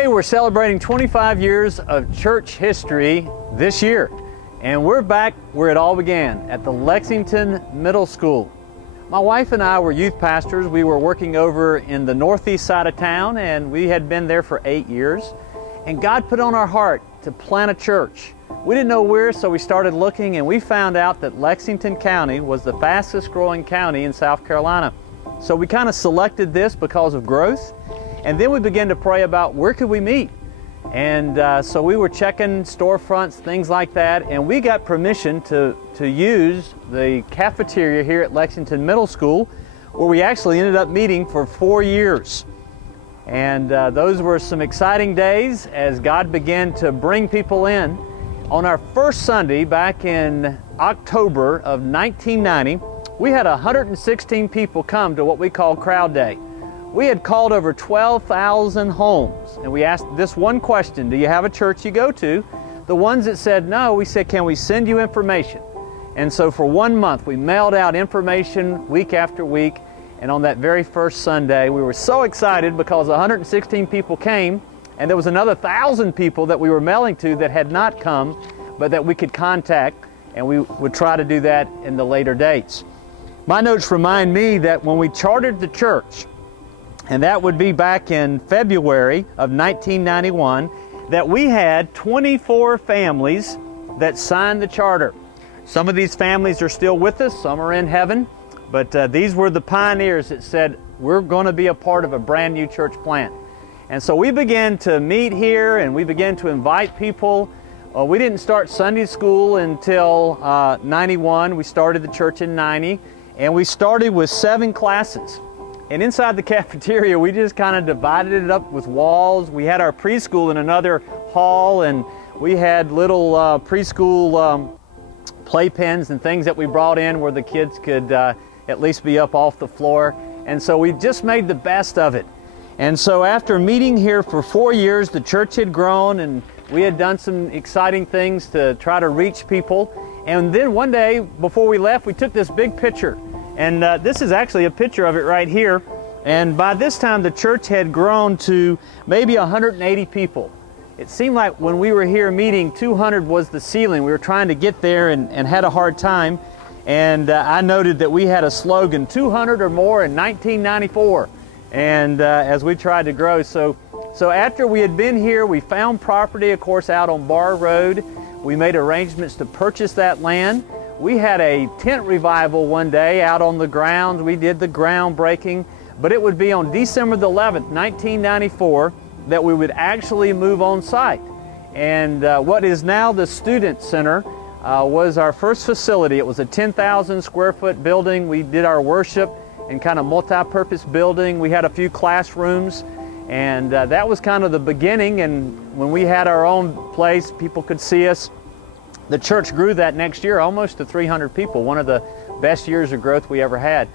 Today we're celebrating 25 years of church history this year, and we're back where it all began, at the Lexington Middle School. My wife and I were youth pastors. We were working over in the northeast side of town, and we had been there for 8 years. And God put on our heart to plant a church. We didn't know where, so we started looking, and we found out that Lexington County was the fastest growing county in South Carolina. So we kind of selected this because of growth, and then we began to pray about where could we meet. And so we were checking storefronts, things like that, and we got permission to use the cafeteria here at Lexington Middle School, where we actually ended up meeting for 4 years. And those were some exciting days as God began to bring people in. On our first Sunday back in October of 1990, we had 116 people come to what we call Crowd Day. We had called over 12,000 homes, and we asked this one question: do you have a church you go to? The ones that said no, we said, can we send you information? And so for 1 month we mailed out information week after week, and on that very first Sunday we were so excited because 116 people came, and there was another 1,000 people that we were mailing to that had not come, but that we could contact, and we would try to do that in the later dates. My notes remind me that when we chartered the church, and that would be back in February of 1991, that we had 24 families that signed the charter. Some of these families are still with us, some are in heaven, but these were the pioneers that said, we're going to be a part of a brand new church plant. And so we began to meet here, and we began to invite people. We didn't start Sunday school until 91. We started the church in 90, and we started with 7 classes. And inside the cafeteria, we just kind of divided it up with walls. We had our preschool in another hall, and we had little preschool playpens and things that we brought in where the kids could at least be up off the floor. And so we just made the best of it. And so after meeting here for 4 years, the church had grown, and we had done some exciting things to try to reach people. And then one day before we left, we took this big picture. And this is actually a picture of it right here. And by this time, the church had grown to maybe 180 people. It seemed like when we were here meeting, 200 was the ceiling. We were trying to get there and had a hard time. And I noted that we had a slogan, 200 or more in 1994. And as we tried to grow. So after we had been here, we found property, of course, out on Bar Road. We made arrangements to purchase that land. We had a tent revival one day out on the grounds. We did the groundbreaking, but it would be on December the 11th, 1994, that we would actually move on site. And what is now the Student Center was our first facility. It was a 10,000 square foot building. We did our worship in kind of multi-purpose building. We had a few classrooms, and that was kind of the beginning. And when we had our own place, people could see us. The church grew that next year almost to 300 people, one of the best years of growth we ever had.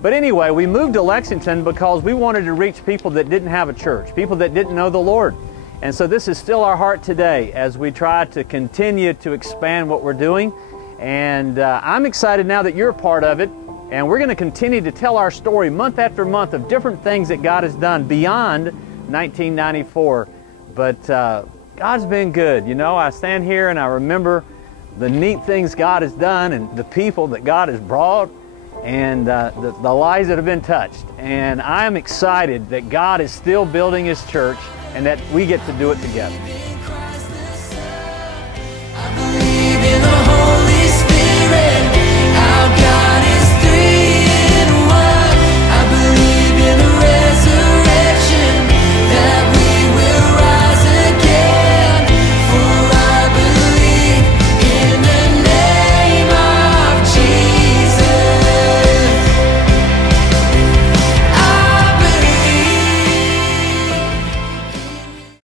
But anyway, we moved to Lexington because we wanted to reach people that didn't have a church, people that didn't know the Lord. And so this is still our heart today as we try to continue to expand what we're doing. And I'm excited now that you're a part of it. And we're going to continue to tell our story month after month of different things that God has done beyond 1994. But God's been good. You know, I stand here and I remember the neat things God has done and the people that God has brought and the lives that have been touched. And I'm excited that God is still building His church and that we get to do it together.